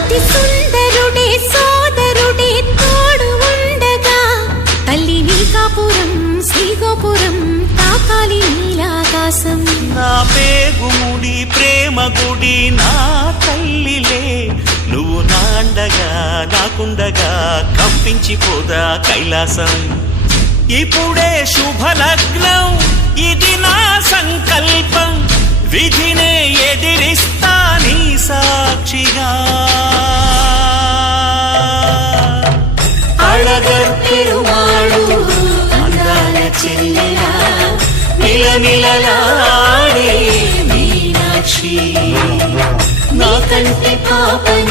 అతి సుందరుడే సోదరుడే తోడు ఉండగా తల్లి నీకాపురం శ్రీగోపురం తాకాలి నీలాకాశం. నా పేగుముడి ప్రేమ గుడి నా తల్లిలే, నువ్వు నాండగా నాకుండగా కంపించిపోదా కైలాసం. ఇప్పుడే శుభలగ్నం ఇది నా సంకల్పం, విధినే ఎదిరిస్తా నీ సాక్షిగా. అళగర్ పెరుమాళు అందాల చెల్లెలా నిలనిలలాడే మీనాక్షి, నీ కంటి పాపని